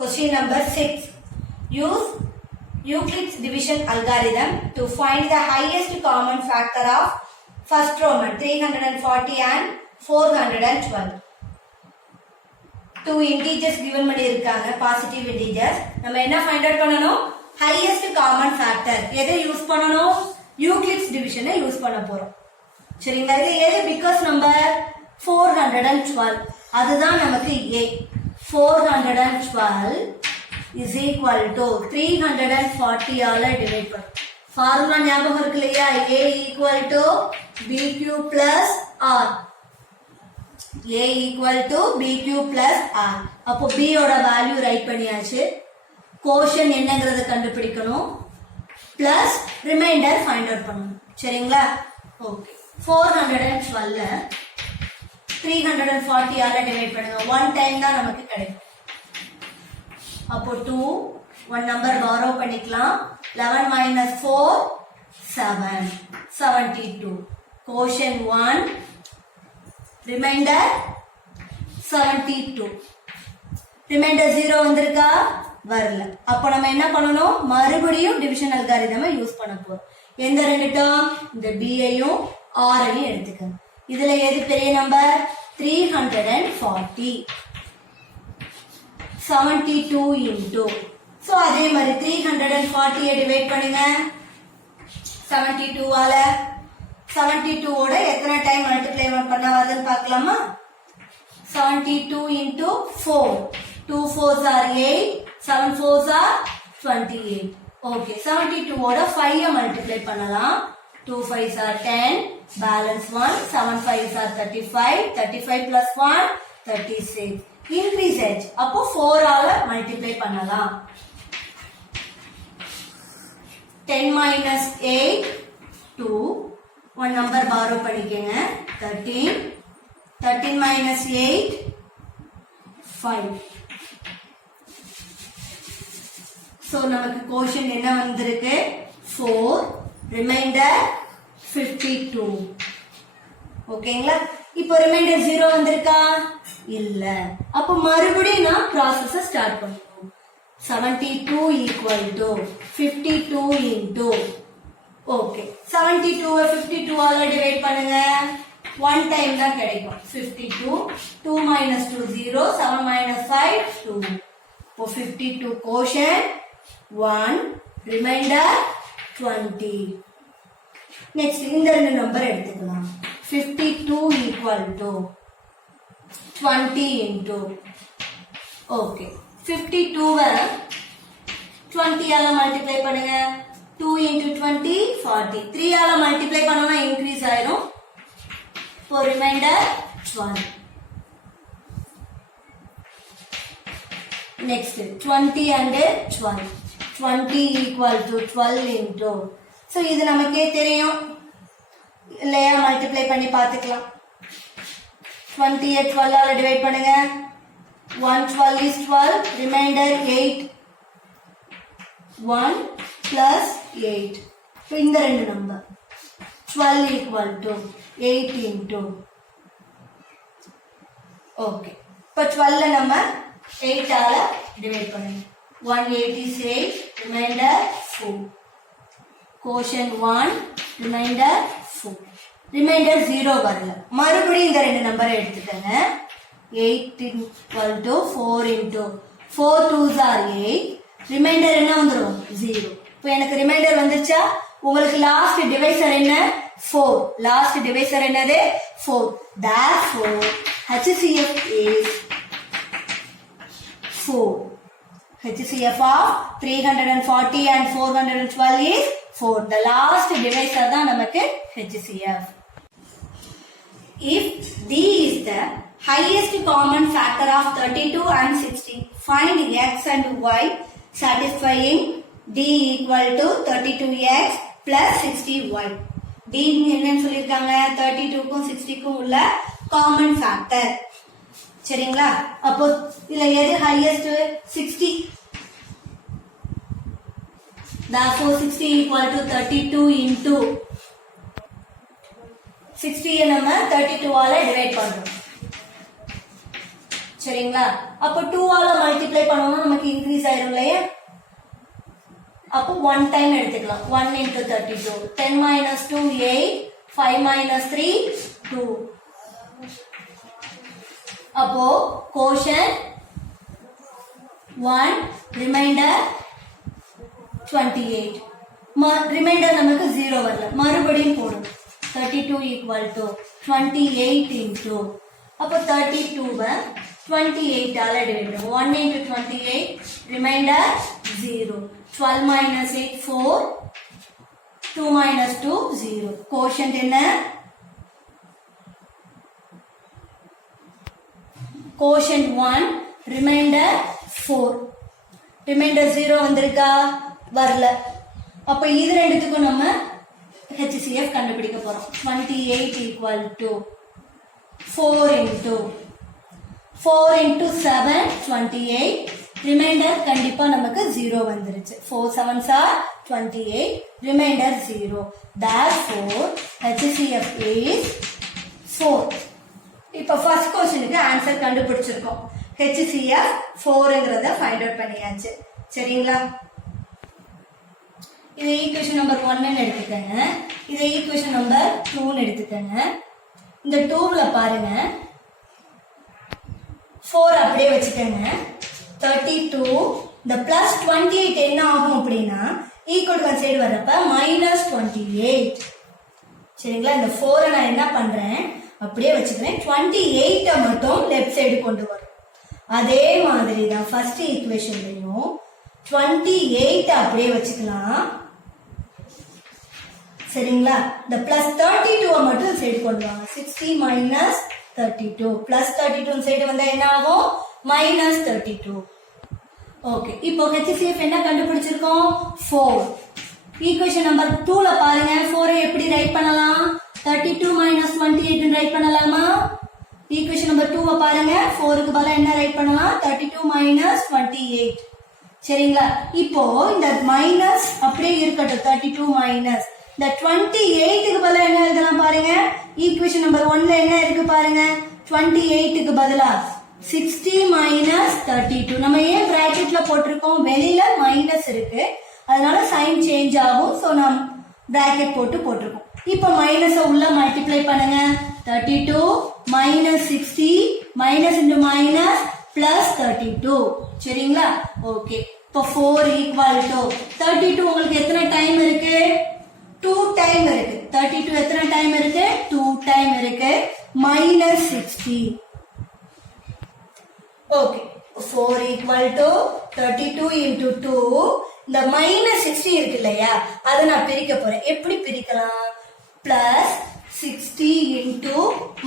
Question number 6. Use Euclid's division algorithm to find the highest common factor of first Roman 340 and 412. Two integers given பண்ணிருக்காங்க positive integers. நம்ம என்ன find out பண்ணனும்? Highest common factor. எதை use பண்ணனும்? Euclid's division use பண்ண போறோம். சரிங்களா? இது எது biggest number? 412. அதுதான் நமக்கு A. 412 is equal to 340 ஆல டிவைட் பண்ணும். ஃபார்முலா ஞாபகம் இருக்கு இல்லையா? A equal to BQ plus R. A equal to BQ plus R. அப்போ B ஓட வேல்யூ ரைட் பண்ணியாச்சு. கோஷன் என்னங்கறத கண்டுபிடிக்கணும். பிளஸ் ரிமைண்டர் ஃபைண்ட் அவுட் பண்ணணும். சரிங்களா? ஓகே. 412 340 ஆல டிவைட் பண்ணுங்க. ஒன் டைம் தான் நமக்கு கிடைக்கும். அப்போ 2 one number borrow பண்ணிக்கலாம். 11 minus 4 7 72. Quotient 1 remainder 72. remainder 0 வந்திருக்கா? வரல. அப்போ நம்ம என்ன பண்ணணும்? மறுபடியும் டிவிஷன் அல்காரிதமை யூஸ் பண்ண போறோம். எந்த ரெண்டு டேர்ம்? இந்த B ஐயும் R ஐயும் எடுத்துக்கங்க. இதுல எது பெரிய நம்பர்? 340. 72 into. So அதே மாதிரி 340 டிவைட் பண்ணுங்க. 72 ஆல 72 ஓட எத்தனை டைம் மல்டிப்ளை பண்ண வருதுன்னு பார்க்கலாமா? 72 into 4. 2 4s are 8. 7 4s are 28. Okay. 72 ஓட 5 மல்டிப்ளை பண்ணலாம். 2 5s are 10. Balance 1. 7 5s are 35. 35 plus 1 36. Increase edge. அப்போ 4 ஆல மல்டிப்ளை பண்ணலாம். 10 minus 8 2. one number borrow பண்ணிக்கங்க. 13. 13 minus 8 5. So நமக்கு quotient என்ன வந்திருக்கு? 4. Remainder 52. ஓகேங்களா? இப்போ ரிமைண்டர் 0 வந்திருக்கா? இல்ல. அப்ப மறுபடியும் நான் process ஸ்டார்ட் பண்ணுவோம். 72 equal to 52 into. ஓகே. 72 52 ஆல டிவைட் பண்ணுங்க. ஒன் டைம் தான் கிடைக்கும். 52 2 minus 2 0. 7 minus 5 2. இப்போ 52 quotient 1 remainder 20. நெக்ஸ்ட் இந்த ரெண்டு நம்பர் எடுத்துக்கலாம். 52 equal to 20 into. ஓகே. 52 20 ஆல மல்டிப்ளை பண்ணுங்க. 2 into 20 40. 3 ஆல மல்டிப்ளை பண்ணோம்னா இன்க்ரீஸ் ஆயிரும். For remainder 12. Next 20 and 12. 20 equal to 12 into. So இது நமக்கே தெரியும் இல்லையா? மல்டிப்ளை பண்ணி பார்த்துக்கலாம். 20 12 ஆல டிவைட் பண்ணுங்க. 1 12 is 12. Remainder 8. 1 plus 8. So இந்த ரெண்டு number 12 equal to 8 into. Okay. இப்போ 12 நம்ம 8 ஆல டிவைட் பண்ணுங்க. 1 8 is 8. Remainder 4. Quotient 1. Remainder 4. Remainder 0 வரல. மறுபடியும் இந்த ரெண்டு நம்பரை எடுத்துக்கங்க. 8 equal to 4 into 4 2s are 8. Reminder என்ன வந்துரும்? 0. இப்போ எனக்கு ரிமைண்டர் வந்துருச்சா? உங்களுக்கு லாஸ்ட் டிவைசர் என்ன? 4. லாஸ்ட் டிவைசர் என்னது? 4. Therefore HCF is 4. HCF of 340 and 412 is 4. The last divisor தான் நமக்கு HCF. If D is the highest common factor of 32 and 60, find X and Y satisfying D equal to 32X plus 60Y. D என்னன்னு சொல்லிருக்காங்க? 32க்கும் 60க்கும் உள்ள common factor. சரிங்களா? அப்போ இதுல எது highest? 60. Therefore 60 equal to 32 into. 60 நம்ம 32 ஆல டிவைட் பண்றோம். சரிங்களா? அப்போ 2 ஆல மல்டிப்ளை பண்ணோம்னா நமக்கு இன்க்ரீஸ் ஆயிரும் இல்லையா அப்போ 1 டைம் எடுத்துக்கலாம் 1 into 32 10 minus 2 8 5 minus 3 2 அப்போ quotient 1 remainder 28 ரிமைண்டர் நமக்கு 0 வரல மறுபடியும் போடும் 32 equal to 28 into அப்போ 32 28 ஆல divide 1 into 28 remainder 0 12 minus 8 4 2 minus 2 0 quotient என்ன quotient 1 remainder 4 remainder 0 வந்திருக்கா வரல அப்ப இது ரெண்டுத்துக்கும் நம்ம HCF கண்டுபிடிக்க போறோம் 28 equal to 4 into 7 28 ரிமைண்டர் கண்டிப்பா நமக்கு 0 வந்துருச்சு 4 7s are 28 remainder 0 therefore HCF is 4 இப்ப ஃபர்ஸ்ட் क्वेश्चनக்கு ஆன்சர் கண்டுபிடிச்சிருக்கோம் HCF 4ங்கறத ஃபைண்ட் அவுட் பண்ணியாச்சு சரிங்களா இது ஈக்குவேஷன் நம்பர் 1 ன்னு எடுத்துக்கங்க இது ஈக்குவேஷன் நம்பர் 2 ன்னு எடுத்துக்கங்க இந்த 2ல பாருங்க 4 அப்படியே வச்சுக்கங்க 32 இந்த பிளஸ் 28 என்ன ஆகும் அப்படின்னா ஈக்குவல் டு சைடு வரப்ப மைனஸ் 28 சரிங்களா இந்த 4 நான் என்ன பண்றேன் அப்படியே வச்சுக்கிறேன் 28 மட்டும் லெஃப்ட் சைடு கொண்டு வரும் அதே மாதிரி தான் ஃபர்ஸ்ட் ஈக்குவேஷன்லயும் 28 அப்படியே வச்சுக்கலாம் சரிங்களா இந்த பிளஸ் 32 மட்டும் சைடு கொண்டு வாங்க 60 மைனஸ் 32 பிளஸ் 32 சைடு வந்தா என்ன ஆகும் மைனஸ் 32 ஓகே இப்போ HCF என்ன கண்டுபிடிச்சிருக்கோம் 4 ஈக்குவேஷன் நம்பர் 2 ல பாருங்க 4 எப்படி ரைட் பண்ணலாம் 32 மைனஸ் 28 ன்னு ரைட் பண்ணலாமா ஈக்குவேஷன் நம்பர் 2 பாருங்க 4 க்கு பதிலா என்ன ரைட் பண்ணலாம் 32 மைனஸ் 28 சரிங்களா இப்போ இந்த மைனஸ் அப்படியே இருக்கட்டும் 32 மைனஸ் இந்த 28 க்கு பதிலா என்ன எழுதலாம் பாருங்க ஈக்குவேஷன் நம்பர் 1 ல என்ன இருக்கு பாருங்க 28 க்கு பதிலா 60 minus 32 நம்ம ஏன் பிராக்கெட்ல போட்டிருக்கோம் வெளியில மைனஸ் இருக்கு அதனால சைன் சேஞ்ச் ஆகும் சோ நாம் பிராக்கெட் போட்டிருக்கோம் இப்போ மைனஸ உள்ள மல்டிப்ளை பண்ணுங்க 32 minus 60 minus into minus plus 32 சரிங்களா ஓகே இப்போ 4 equal to 32 உங்களுக்கு எத்தனை டைம் இருக்கு 2 டைம் இருக்கு 32 எத்தனை டைம் இருக்கு 2 டைம் இருக்கு minus 60 okay 4 equal to 32 into 2 இந்த minus 60 இருக்கு இல்லையா அதை நான் பிரிக்க போறேன் எப்படி பிரிக்கலாம் plus 60 into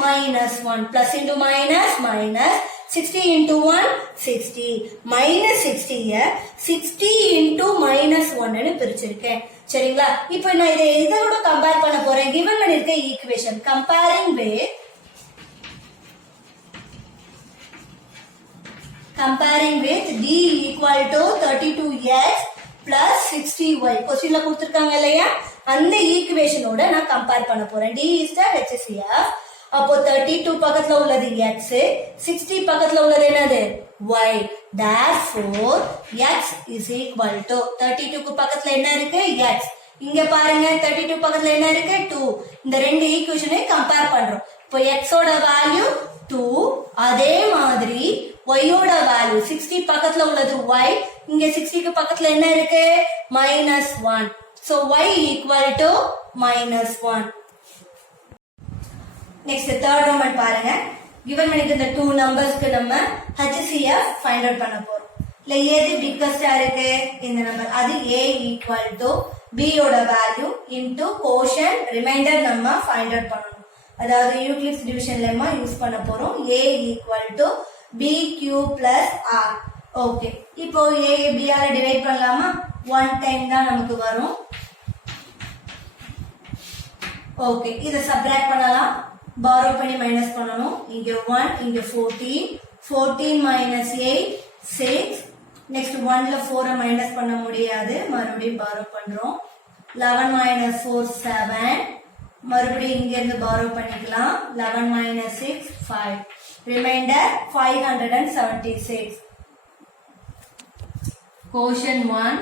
minus 1 plus into minus minus 60 into 1 60 minus 60 60 into minus 1 ன்னு பிரிச்சிருக்கேன் சரிங்களா இப்போ நான் இதை எதோட கம்பேர் பண்ண போறேன் given பண்ணிருக்க equation comparing with D equal to 32x plus 60y क्वेश्चनல கொடுத்திருக்காங்க இல்லையா அந்த ஈக்குவேஷனோட நான் கம்பேர் பண்ண போறேன் D is the HCF அப்போ 32 பக்கத்துல உள்ளது x 60 பக்கத்துல உள்ளது என்னது y therefore x is equal to 32 க்கு பக்கத்துல என்ன இருக்கு x இங்க பாருங்க 32 பக்கத்துல என்ன இருக்கு 2 இந்த ரெண்டு ஈக்குவேஷனை கம்பேர் பண்றோம் இப்போ x ஓட வேல்யூ 2 அதே மாதிரி y ஓட வேல்யூ 60 பக்கத்துல உள்ளது y இங்க 60 க்கு பக்கத்துல என்ன இருக்கு -1 so y equal to -1 next third one பாருங்க given பண்ணிருக்க இந்த two நம்பர்ஸ்க்கு நம்ம HCF ஃபைண்ட் அவுட் பண்ண போறோம் இல்ல எது பிக்கஸ்டா இருக்கு இந்த நம்பர் அது a equal to b ஓட வேல்யூ into quotient remainder நம்ம ஃபைண்ட் அவுட் பண்ணனும் அதாவது யூக்ளிட்ஸ் டிவிஷன் லெம்மா யூஸ் பண்ண போறோம் a equal to bq plus r okay இப்போ a b ஆல டிவைட் பண்ணலாமா 1 டைம் தான் நமக்கு வரும் ஓகே இத சப்ட்ராக்ட் பண்ணலாம் borrow பண்ணி மைனஸ் பண்ணனும் இங்க 1 இங்க 14 minus 8 6 next 1 ல 4 மைனஸ் பண்ண முடியாது மறுபடியும் borrow பண்றோம் 11 minus 4 7 மறுபடியும் இங்க இருந்து borrow பண்ணிக்கலாம் 11 minus 6 5 remainder 576 quotient 1,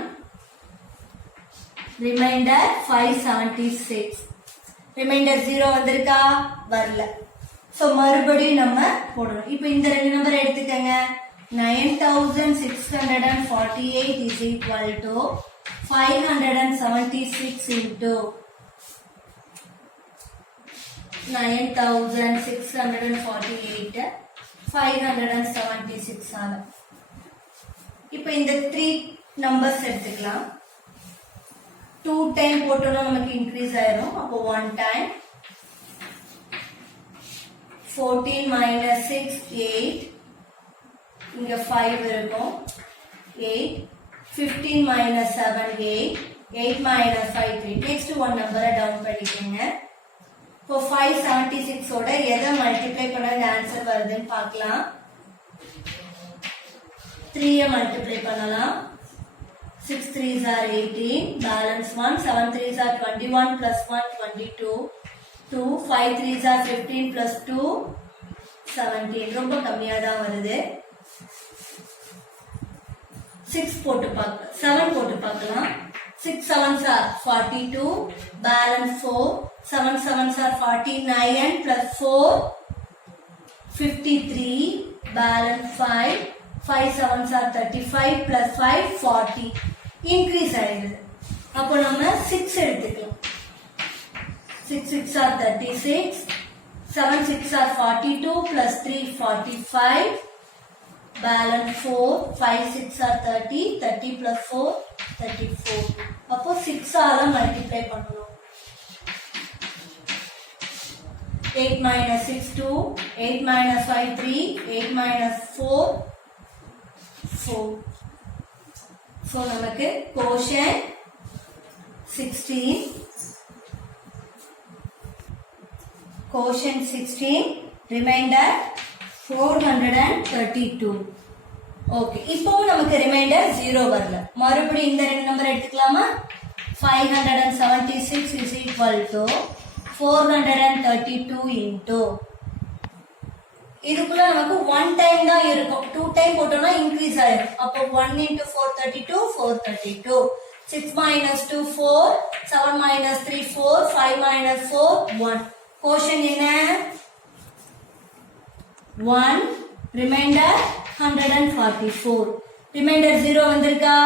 remainder 576. remainder 0 வந்திருக்கா வரல. சோ மறுபடியும் நம்ம போடணும். இப்போ இந்த ரெண்டு நம்பர் எடுத்துக்கங்க. 9648 is equal to 576 into 9648 576 ஆல. இப்போ இந்த 3 நம்பர்ஸ் எடுத்துக்கலாம். 2 டைம் போட்டோம்னா நமக்கு இன்க்ரீஸ் ஆயிரும். அப்போ 1 டைம் 14 minus 6 8, இங்க 5 இருக்கும் 8, 15 minus 7 8, 8 minus 5 3. நெக்ஸ்ட் 1 நம்பரை டவுன் பண்ணிக்கோங்க. இப்போ 576 ஓட எதை மல்டிப்ளை பண்ண இந்த ஆன்சர் வருதுன்னு பார்க்கலாம். 3 மல்டிப்ளை பண்ணலாம். 6 3s are 18, balance 1, 7 3s are 21 plus 1 22, 2 5 3s are 15 plus 2 17. ரொம்ப கம்மியா தான் வருது. 6 போட்டு பார்க்கலாம், 7 போட்டு பார்க்கலாம். 6 7s are 42, balance 4, 7 7s are 49 plus 4 53, balance 5, 5 7s are 35 plus 5 40. Increase ஆயிடுது. அப்போ நம்ம 6 எடுத்துக்கலாம். 6 6 are 36, 7 6 are 42 plus 3 45, balance 4, 5 6 are 30, 30 plus 4 34. அப்போ 6 ஆல மல்டிப்ளை பண்ணணும். 8 minus 6 2, 8 minus 5 3, 8 minus 4 4. So நமக்கு quotient 16, quotient 16, remainder 432. ஓகே, இப்போவும் நமக்கு ரிமைண்டர் 0 வரல. மறுபடியும் இந்த ரெண்டு நம்பர் எடுத்துக்கலாமா? 576 is equal to 432 into, இதுக்குள்ள நமக்கு 1 டைம் தான் இருக்கும். 2 டைம் போட்டோம்னா இன்க்ரீஸ் ஆயிடும். அப்போ 1 into 432 432. 6 minus 2 4, 7 minus 3 4, 5 minus 4 1. quotient என்ன? 1, remainder 144. remainder 0 வந்திருக்கா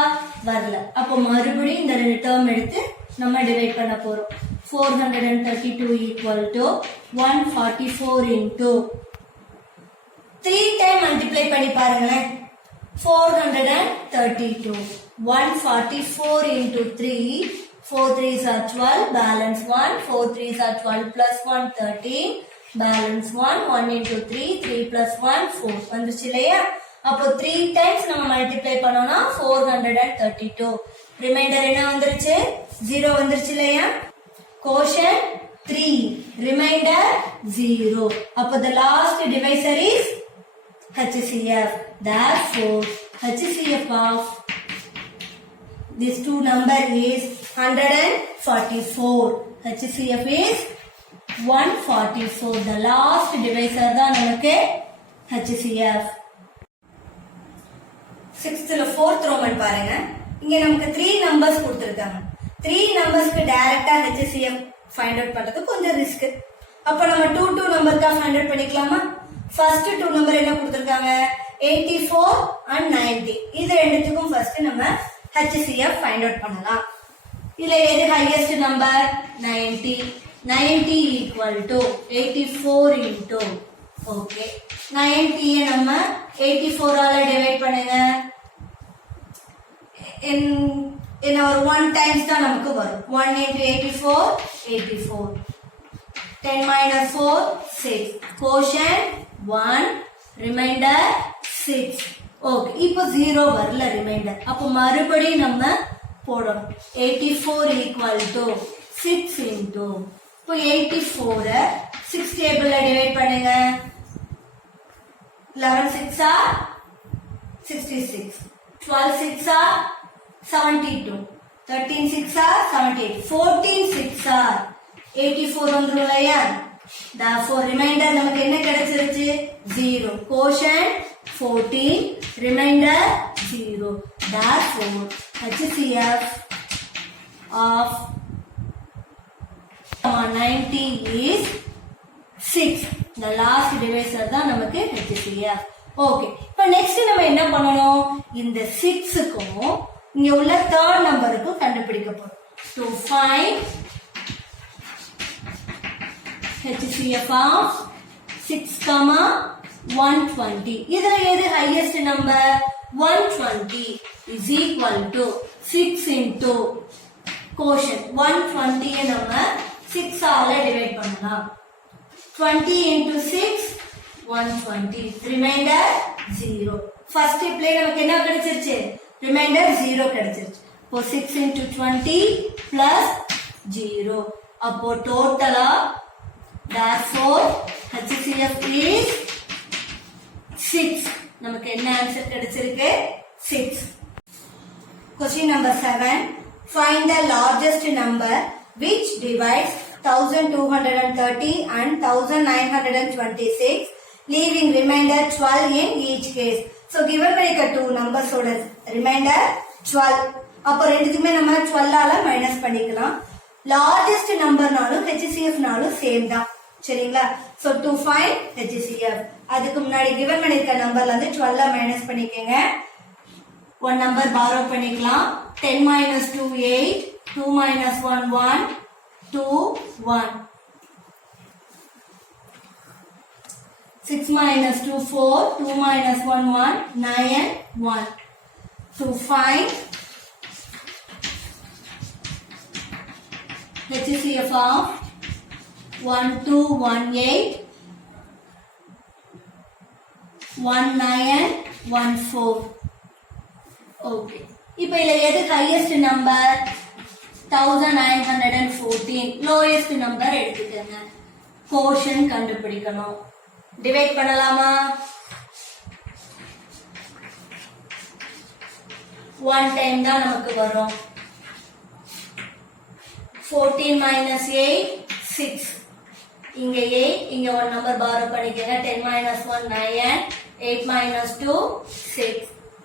வரல. அப்போ மறுபடியும் இந்த ரெண்டு டேர்ம் எடுத்து நம்ம டிவைட் பண்ண போறோம். 432 equal to 144 into 3 time multiply பண்ணி பாருங்களேன். 432, 144 into 3, 4 3s are 12, balance 1, 4 3s are 12 plus 1 13, balance 1, 1 into 3, 3 plus 1 4. வந்துச்சு இல்லையா? அப்போ 3 டைம்ஸ் நம்ம மல்டிப்ளை பண்ணோம்னா 432. ரிமைண்டர் என்ன வந்துருச்சு? 0 வந்துருச்சு இல்லையா? quotient 3, remainder 0. அப்போ the last divisor is HCF. Therefore, HCF of these two number is 144. HCF is 144. The last divisor தான் நமக்கு HCF. 6th ல 4th ரோமன் பாருங்க. இங்க நமக்கு 3 numbers கொடுத்திருக்காங்க. 3 numbersக்கு டைரக்டா HCF ஃபைண்ட் அவுட் பண்றது கொஞ்சம் ரிஸ்க். அப்ப நம்ம 2 நம்பர்க்கா ஃபைண்ட் அவுட் பண்ணிக்கலாமா? ஃபர்ஸ்ட் 2 நம்பர் என்ன கொடுத்திருக்காங்க? 84 and 90. இது ரெண்டுத்துக்கும் ஃபர்ஸ்ட் நம்ம HCF ஃபைண்ட் அவுட் பண்ணலாம். இதுல எது highest number? 90. 90 equal to 84 into, okay, 90 நம்ம 84 ஆல டிவைட் பண்ணுங்க. in our 1 times தான் நமக்கு வரும். 1 into 84 84. 10 minus 4 6. quotient 1, remainder 6. Okay, இப்போ 0 வரல ரிமைண்டர். அப்போ மறுபடியும் நம்ம போடணும். 84 equal to 6 into, இப்போ 84 6 டேபிள்ல டிவைட் பண்ணுங்க. 11 6 are 66, 12 6 are 72, 13 6 are 78, 14 6 are 84 வந்துரும் இல்லையா? therefore remainder நமக்கு என்ன கிடைச்சிருச்சு? 0. quotient 14, remainder 0. Therefore, HCF of 90 is 6. The last divisor தான் நமக்கு HCF. Okay. இப்போ next நம்ம என்ன பண்ணணும்? இந்த 6க்கும் இங்க உள்ள third நம்பருக்கும் கண்டுபிடிக்க போறோம். To find HCF of 6,120. இதுல எது highest number? 120 is equal to 6 into quotient. 120 நம்ம 6 ஆல டிவைட் பண்ணலாம். 20 into 6 120. Remainder 0. First play நமக்கு என்ன கிடைச்சிருச்சு? Remainder 0 கிடைச்சிருச்சு. அப்போ 6 into 20 plus 0. அப்போ டோட்டலா therefore HCF is 6. நமக்கு என்ன ஆன்சர் கிடைச்சிருக்கு? 6. Question number 7. Find the largest number which divides 1230 and 1926, leaving remainder 12 in each case. So given by two numbers oda remainder 12. அப்போ ரெண்டுத்துக்குமே நம்ம 12 ஆல மைனஸ் பண்ணிக்கலாம். லார்ஜஸ்ட் நம்பர்னாலும் HCF நாலும் சேம் தான். சரிங்களா? So to find HCF அதுக்கு முன்னாடி given பண்ணிருக்க நம்பர்ல இருந்து 12 மைனஸ் பண்ணிக்கங்க. one number borrow பண்ணிக்கலாம். 10 minus 2 8, 2 minus 1 1, 2 1. 6 minus 2 4, 2 minus 1 1, 9 1. To find HCF of 1218, 1914. Okay. இப்போ இதுல எது highest number? 1914. lowest number எடுத்துக்கங்க. quotient கண்டுபிடிக்கணும். டிவைட் பண்ணலாமா? 1 டைம் தான் நமக்கு வரும். 14 minus 8 6. இங்க 8, இங்க ஒரு நம்பர் borrow பண்ணிக்கங்க. 10 minus 1 9, 8 minus 2 6.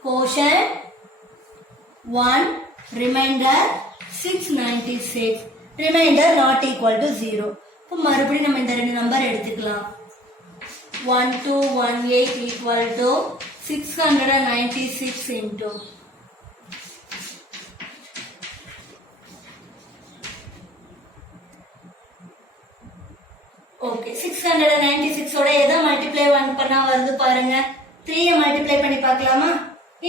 quotient 1, remainder 696. remainder not equal to 0. இப்போ மறுபடியும் நம்ம இந்த ரெண்டு நம்பர் எடுத்துக்கலாம். 1218 equal to 696 into okay 696 ஓட எதை மல்டிப்ளை பண்ணா வருது பாருங்க. 3 மல்டிப்ளை பண்ணி பார்க்கலாமா?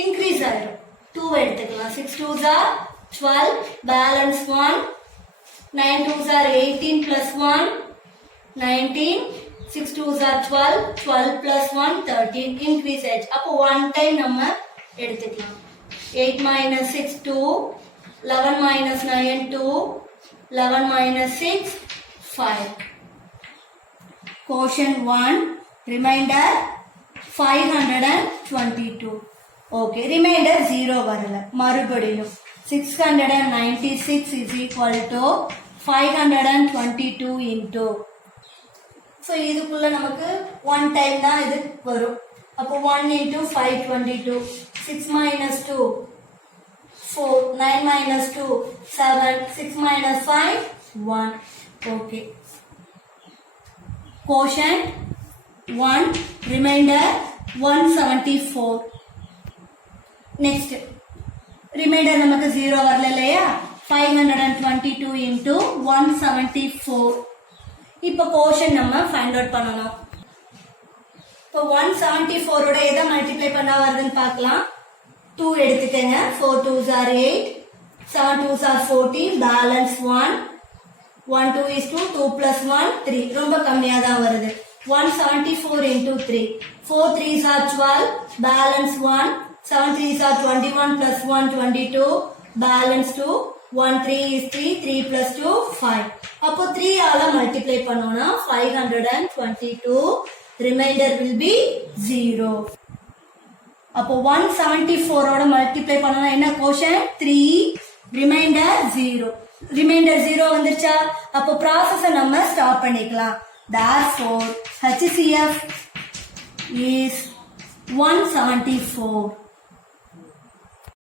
இன்க்ரீஸ் ஆயிடும். 2 எடுத்துக்கலாம். 6 2s are 12, balance 1, 9 2s are 18 plus 1 19, 6 2s are 12, 12 plus 1 13, increase edge. அப்போ 1 டைம் நம்ம எடுத்துக்கலாம். 8 minus 6 2, 11 minus 9 2, 11 minus 6 5. quotient 1, remainder 522. okay, remainder 0 வரல. மறுபடியும் 696 is equal to 522 into. so இதுக்குள்ள நமக்கு 1 டைம் தான் இது வரும். அப்போ 1 into 522. 6 minus 2 4, 9 minus 2 7, 6 minus 5 1. okay, quotient 1, remainder 174. next remainder நமக்கு 0 வரல இல்லையா? 522 into 174. இப்போ quotient நம்ம find out பண்ணணும். இப்போ 174 ஓட எதை மல்டிப்ளை பண்ணா வருதுன்னு பார்க்கலாம். 2 எடுத்துக்கங்க. 4 2s are 8, 7 2s are 14, balance 1, 1 2 is 2, 2 plus 1 3. ரொம்ப கம்மியா தான் வருது. 174 into 3. 4 3s are 12, balance 1, 7 3s are 21 plus 1 22, balance 2, 1 3 is 3, 3 plus 2 5. அப்போ 3 ஆல மல்டிப்ளை பண்ணோம்னா 522, remainder will be 0. அப்போ 174 ஓட மல்டிப்ளை பண்ணோம்னா என்ன quotient? 3, remainder 0. remainder 0 வந்துருச்சா? அப்போ process நம்ம ஸ்டாப் பண்ணிக்கலாம். therefore HCF is 174